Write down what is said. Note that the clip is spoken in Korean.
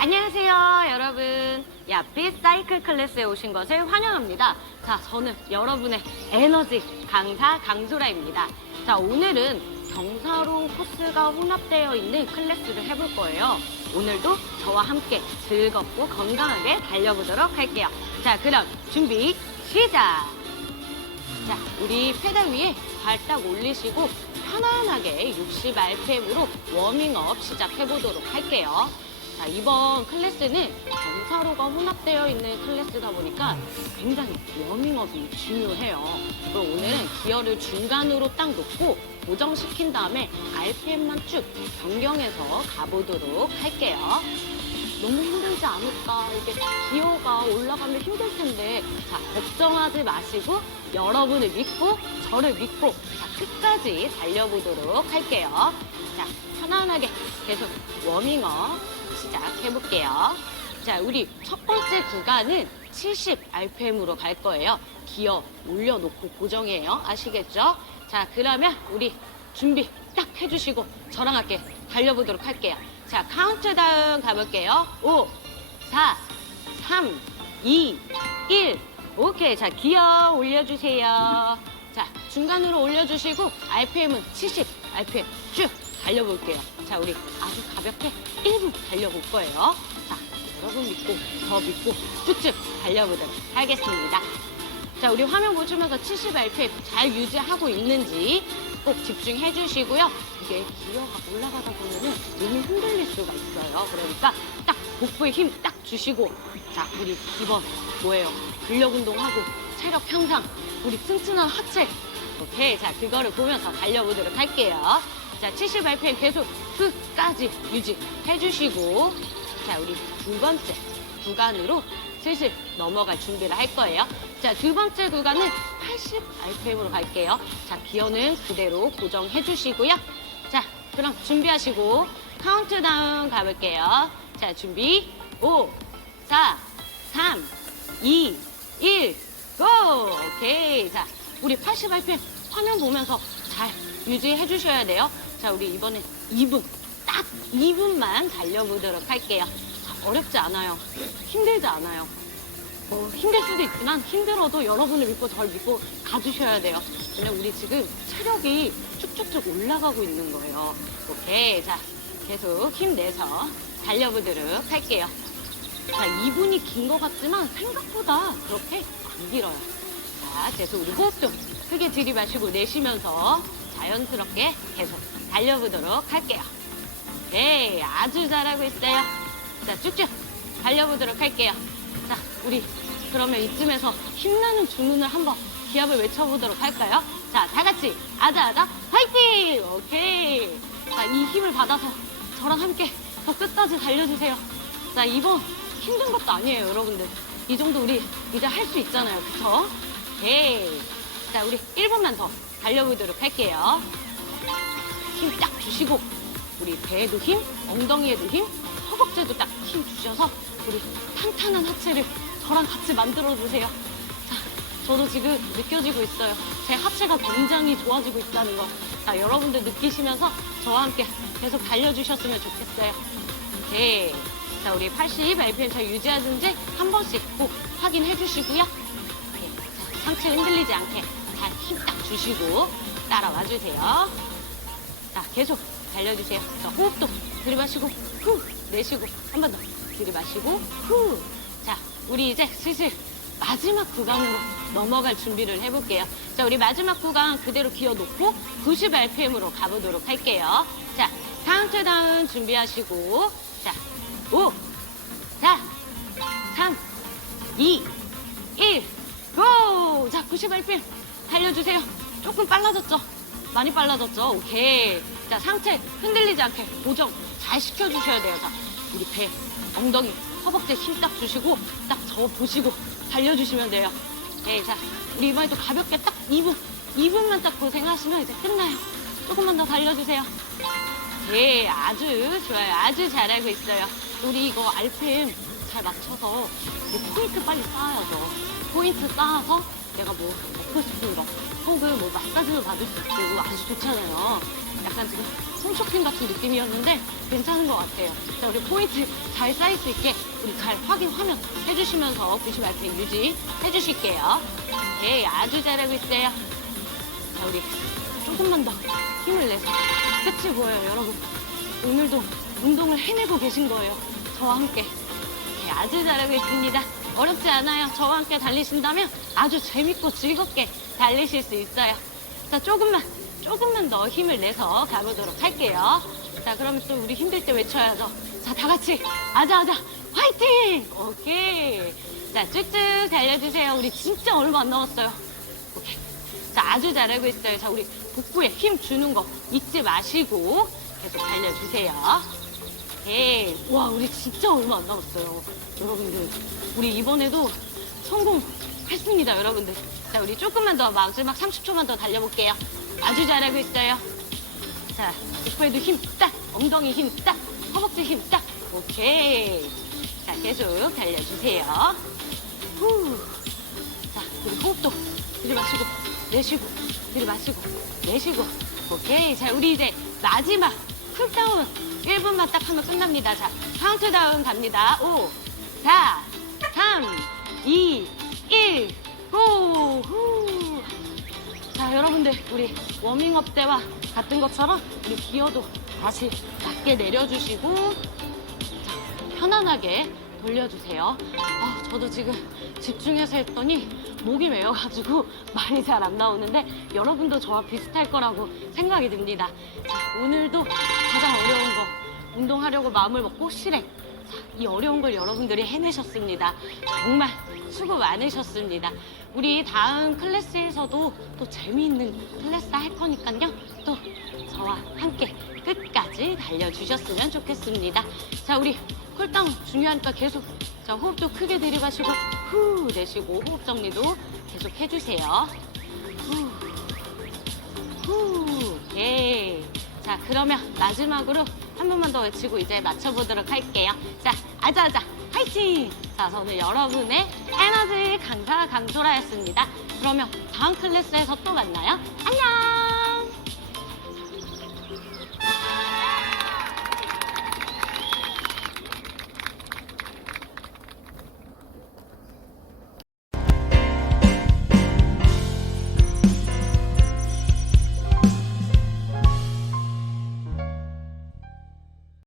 안녕하세요, 여러분. 야빛 사이클 클래스에 오신 것을 환영합니다. 자, 저는 여러분의 에너지 강사 강소라입니다. 자, 오늘은 경사로 코스가 혼합되어 있는 클래스를 해볼 거예요. 오늘도 저와 함께 즐겁고 건강하게 달려보도록 할게요. 자, 그럼 준비 시작! 자, 우리 페달 위에 발 딱 올리시고 편안하게 60rpm으로 워밍업 시작해보도록 할게요. 자, 이번 클래스는 경사로가 혼합되어 있는 클래스다 보니까 굉장히 워밍업이 중요해요. 그럼 오늘은 기어를 중간으로 딱 놓고 고정시킨 다음에 RPM만 쭉 변경해서 가보도록 할게요. 너무 힘들지 않을까. 이게 기어가 올라가면 힘들 텐데. 자, 걱정하지 마시고 여러분을 믿고 저를 믿고 자, 끝까지 달려보도록 할게요. 자, 편안하게 계속 워밍업 시작해볼게요. 자, 우리 첫 번째 구간은 70 RPM으로 갈 거예요. 기어 올려놓고 고정이에요. 아시겠죠? 자, 그러면 우리 준비 딱 해주시고 저랑 함께 달려보도록 할게요. 자, 카운트다운 가볼게요. 5, 4, 3, 2, 1. 오케이. 자, 기어 올려주세요. 자, 중간으로 올려주시고, RPM은 70 RPM 쭉 달려볼게요. 자, 우리 아주 가볍게 1분 달려볼 거예요. 자, 여러분 믿고, 저 믿고 쭉쭉 달려보도록 하겠습니다. 자, 우리 화면 보시면서 70 RPM 잘 유지하고 있는지 꼭 집중해 주시고요. 이게 기어가 올라가다 보면은 너무 흔들릴 수가 있어요. 그러니까 딱 복부에 힘 딱 주시고 자, 우리 이번 뭐예요? 근력 운동하고 체력 향상, 우리 튼튼한 하체. 오케이. 자, 그거를 보면서 달려보도록 할게요. 자, 70 RPM 계속 끝까지 유지해 주시고 자, 우리 두 번째 구간으로 슬슬 넘어갈 준비를 할 거예요. 자, 두 번째 구간은 80 RPM으로 갈게요. 자, 기어는 그대로 고정해 주시고요. 자, 그럼 준비하시고 카운트다운 가볼게요. 자, 준비. 5, 4, 3, 2, 1, 고! 오케이. 자, 우리 80 RPM 화면 보면서 잘 유지해 주셔야 돼요. 자, 우리 이번엔 2분. 딱 2분만 달려보도록 할게요. 자, 어렵지 않아요. 힘들지 않아요. 뭐 힘들 수도 있지만 힘들어도 여러분을 믿고 절 믿고 가주셔야 돼요. 왜냐면 우리 지금 체력이 쭉쭉쭉 올라가고 있는 거예요. 오케이. 자, 계속 힘내서 달려보도록 할게요. 자, 2분이 긴 것 같지만 생각보다 그렇게 안 길어요. 자, 계속 우리 호흡도 크게 들이마시고 내쉬면서 자연스럽게 계속 달려보도록 할게요. 네, 아주 잘하고 있어요. 자, 쭉쭉 달려보도록 할게요. 자, 우리 그러면 이쯤에서 힘나는 주문을 한번 기합을 외쳐보도록 할까요? 자, 다 같이 아자아자 화이팅! 오케이. 자, 이 힘을 받아서 저랑 함께 더 끝까지 달려주세요. 자, 이번 힘든 것도 아니에요, 여러분들. 이 정도 우리 이제 할 수 있잖아요, 그쵸? 오케이. 자, 우리 1분만 더 달려보도록 할게요. 힘 딱 주시고 우리 배에도 힘, 엉덩이에도 힘, 허벅지에도 딱 힘 주셔서 우리 탄탄한 하체를 저랑 같이 만들어 주세요. 자, 저도 지금 느껴지고 있어요. 제 하체가 굉장히 좋아지고 있다는 거. 자, 여러분들 느끼시면서 저와 함께 계속 달려주셨으면 좋겠어요. 오케이. 자, 우리 80 RPM 잘 유지하는지 한 번씩 꼭 확인해 주시고요. 네, 자, 상체 흔들리지 않게 잘 힘 딱 주시고 따라와 주세요. 자, 계속 달려주세요. 자, 호흡도 들이마시고, 후, 내쉬고, 한 번 더. 들이마시고, 후. 자, 우리 이제 슬슬 마지막 구간으로 넘어갈 준비를 해볼게요. 자, 우리 마지막 구간 그대로 기어 놓고 90 RPM으로 가보도록 할게요. 자, 카운트 다운 준비하시고, 자, 5, 4, 3, 2, 1, 고! 자, 90 RPM 달려주세요. 조금 빨라졌죠? 많이 빨라졌죠? 오케이. 자, 상체 흔들리지 않게 고정 잘 시켜주셔야 돼요. 자, 우리 배, 엉덩이, 허벅지에 힘딱 주시고, 딱 저 보시고 달려주시면 돼요. 네, 자, 우리 이번에도 가볍게 딱 2분, 2분만 딱 고생하시면 이제 끝나요. 조금만 더 달려주세요. 네, 아주 좋아요. 아주 잘하고 있어요. 우리 이거 RPM 잘 맞춰서 포인트 빨리 쌓아야죠. 포인트 쌓아서 내가 뭐 먹고 싶은 거 혹은 뭐 마사지도 받을 수 있고 아주 좋잖아요. 약간 지금 홈쇼핑 같은 느낌이었는데 괜찮은 것 같아요. 자, 우리 포인트 잘 쌓일 수 있게 우리 잘 확인 화면 해주시면서 90rpm 유지 해 주실게요. 예, 아주 잘하고 있어요. 자, 우리 조금만 더 힘을 내서 끝이 보여요, 여러분. 오늘도 운동을 해내고 계신 거예요. 저와 함께. 네, 아주 잘하고 있습니다. 어렵지 않아요. 저와 함께 달리신다면 아주 재밌고 즐겁게 달리실 수 있어요. 자, 조금만, 조금만 더 힘을 내서 가보도록 할게요. 자, 그러면 또 우리 힘들 때 외쳐야죠. 자, 다 같이 아자 아자 화이팅! 오케이. 자, 쭉쭉 달려주세요. 우리 진짜 얼마 안 남았어요. 오케이. 자, 아주 잘하고 있어요. 자, 우리 복부에 힘 주는 거 잊지 마시고 계속 달려주세요. 예. 와, 우리 진짜 얼마 안 남았어요. 여러분들. 우리 이번에도 성공 했습니다, 여러분들. 자, 우리 조금만 더, 마지막 30초만 더 달려볼게요. 아주 잘하고 있어요. 자, 복부에도 힘 딱, 엉덩이 힘 딱, 허벅지 힘 딱. 오케이. 자, 계속 달려주세요. 후. 자, 우리 호흡도 들이마시고, 내쉬고, 들이마시고, 내쉬고. 오케이. 자, 우리 이제 마지막 쿨다운 1분만 딱 하면 끝납니다. 자, 카운트다운 갑니다. 5, 4, 3, 2, 1, 호! 후. 자, 여러분들, 우리 워밍업 때와 같은 것처럼 우리 기어도 다시 낮게 내려주시고, 자, 편안하게 돌려주세요. 아, 저도 지금 집중해서 했더니 목이 메어가지고 말이 잘 안 나오는데 여러분도 저와 비슷할 거라고 생각이 듭니다. 자, 오늘도 가장 어려운 거 운동하려고 마음을 먹고 실행. 자, 이 어려운 걸 여러분들이 해내셨습니다. 정말 수고 많으셨습니다. 우리 다음 클래스에서도 또 재미있는 클래스 할 거니까요. 또 저와 함께 끝까지 달려주셨으면 좋겠습니다. 자, 우리 쿨다운 중요하니까 계속 자, 호흡도 크게 들이마시고 후 내쉬고 호흡 정리도 계속 해주세요. 후, 후, 예. 자, 그러면 마지막으로 한 번만 더 외치고 이제 맞춰보도록 할게요. 자, 아자아자, 화이팅! 자, 저는 여러분의 에너지 강사 강소라였습니다. 그러면 다음 클래스에서 또 만나요. 안녕!